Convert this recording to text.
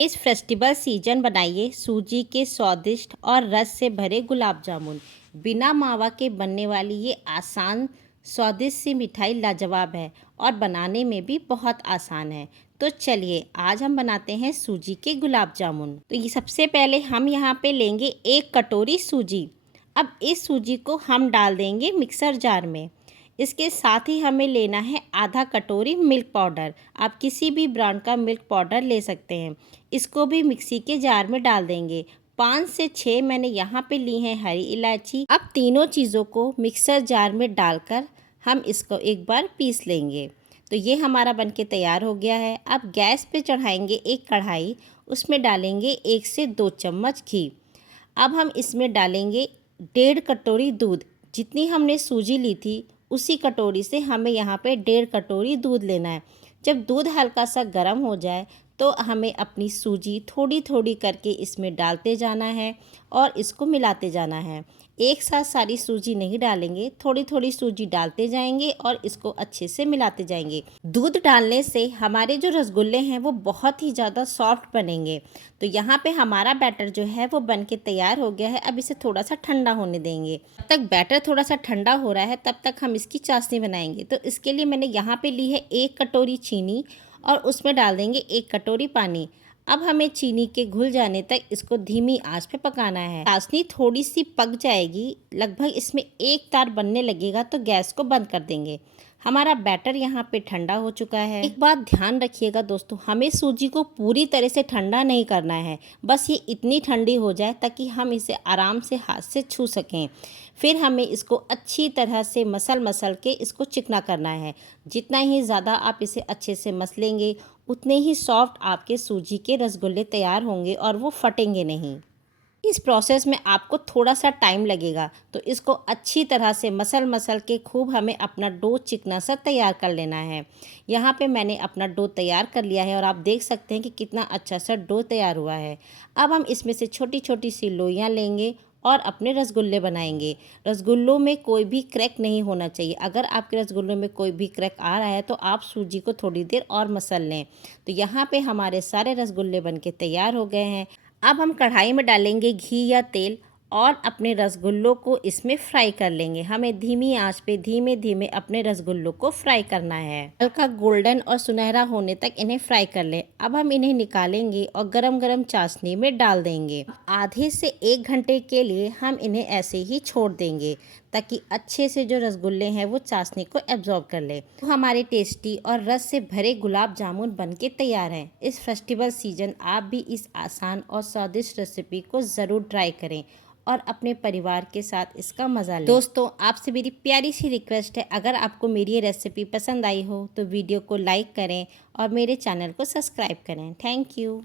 इस festival season बनाइए सूजी के स्वादिष्ट और रस से भरे गुलाब जामुन। बिना मावा के बनने वाली ये आसान स्वादिष्ट सी मिठाई लाजवाब है और बनाने में भी बहुत आसान है। तो चलिए आज हम बनाते हैं सूजी के गुलाब जामुन। तो ये सबसे पहले हम यहाँ पे लेंगे 1 कटोरी सूजी। अब इस सूजी को हम डाल देंगे मिक्सर जार में। इसके साथ ही हमें लेना है आधा कटोरी मिल्क पाउडर। आप किसी भी ब्रांड का मिल्क पाउडर ले सकते हैं। इसको भी मिक्सी के जार में डाल देंगे। 5 से 6 मैंने यहाँ पे ली हैं हरी इलायची। अब तीनों चीज़ों को मिक्सर जार में डालकर हम इसको एक बार पीस लेंगे। तो ये हमारा बनके तैयार हो गया है। अब गैस पे चढ़ाएंगे एक कढ़ाई, उसमें डालेंगे 1 से 2 चम्मच घी। अब हम इसमें डालेंगे 1.5 कटोरी दूध। जितनी हमने सूजी ली थी उसी कटोरी से हमें यहाँ पे 1.5 कटोरी दूध लेना है। जब दूध हल्का सा गर्म हो जाए तो हमें अपनी सूजी थोड़ी थोड़ी करके इसमें डालते जाना है और इसको मिलाते जाना है। एक साथ सारी सूजी नहीं डालेंगे, थोड़ी थोड़ी सूजी डालते जाएंगे और इसको अच्छे से मिलाते जाएंगे। दूध डालने से हमारे जो रसगुल्ले हैं वो बहुत ही ज़्यादा सॉफ्ट बनेंगे। तो यहाँ पे हमारा बैटर जो है वो बन के तैयार हो गया है। अब इसे थोड़ा सा ठंडा होने देंगे। जब तक बैटर थोड़ा सा ठंडा हो रहा है तब तक हम इसकी चाशनी बनाएंगे। तो इसके लिए मैंने यहाँ पे ली है 1 कटोरी चीनी और उसमें डाल देंगे 1 कटोरी पानी। अब हमें चीनी के घुल जाने तक इसको धीमी आंच पे पकाना है। चाशनी थोड़ी सी पक जाएगी, लगभग इसमें एक तार बनने लगेगा तो गैस को बंद कर देंगे। हमारा बैटर यहाँ पे ठंडा हो चुका है। एक बात ध्यान रखिएगा दोस्तों, हमें सूजी को पूरी तरह से ठंडा नहीं करना है, बस ये इतनी ठंडी हो जाए ताकि हम इसे आराम से हाथ से छू सकें। फिर हमें इसको अच्छी तरह से मसल के इसको चिकना करना है। जितना ही ज़्यादा आप इसे अच्छे से मसलेंगे उतने ही सॉफ्ट आपके सूजी के रसगुल्ले तैयार होंगे और वो फटेंगे नहीं। इस प्रोसेस में आपको थोड़ा सा टाइम लगेगा, तो इसको अच्छी तरह से मसल के खूब हमें अपना डो चिकना सा तैयार कर लेना है। यहाँ पे मैंने अपना डो तैयार कर लिया है और आप देख सकते हैं कि कितना अच्छा सा डो तैयार हुआ है। अब हम इसमें से छोटी छोटी सी लोइयाँ लेंगे और अपने रसगुल्ले बनाएंगे। रसगुल्लों में कोई भी क्रैक नहीं होना चाहिए। अगर आपके रसगुल्लों में कोई भी क्रैक आ रहा है तो आप सूजी को थोड़ी देर और मसल लें। तो यहाँ पे हमारे सारे रसगुल्ले बनके तैयार हो गए हैं। अब हम कढ़ाई में डालेंगे घी या तेल और अपने रसगुल्लों को इसमें फ्राई कर लेंगे। हमें धीमी आंच पे धीमे धीमे अपने रसगुल्लों को फ्राई करना है। हल्का गोल्डन और सुनहरा होने तक इन्हें फ्राई कर लें। अब हम इन्हें निकालेंगे और गरम गरम चाशनी में डाल देंगे। आधे से 1 घंटे के लिए हम इन्हें ऐसे ही छोड़ देंगे ताकि अच्छे से जो रसगुल्ले हैं वो चाशनी को एब्जॉर्ब कर ले। तो हमारे टेस्टी और रस से भरे गुलाब जामुन बनके तैयार हैं। इस फेस्टिवल सीजन आप भी इस आसान और स्वादिष्ट रेसिपी को ज़रूर ट्राई करें और अपने परिवार के साथ इसका मज़ा लें। दोस्तों, आपसे मेरी प्यारी सी रिक्वेस्ट है, अगर आपको मेरी ये रेसिपी पसंद आई हो तो वीडियो को लाइक करें और मेरे चैनल को सब्सक्राइब करें। Thank you.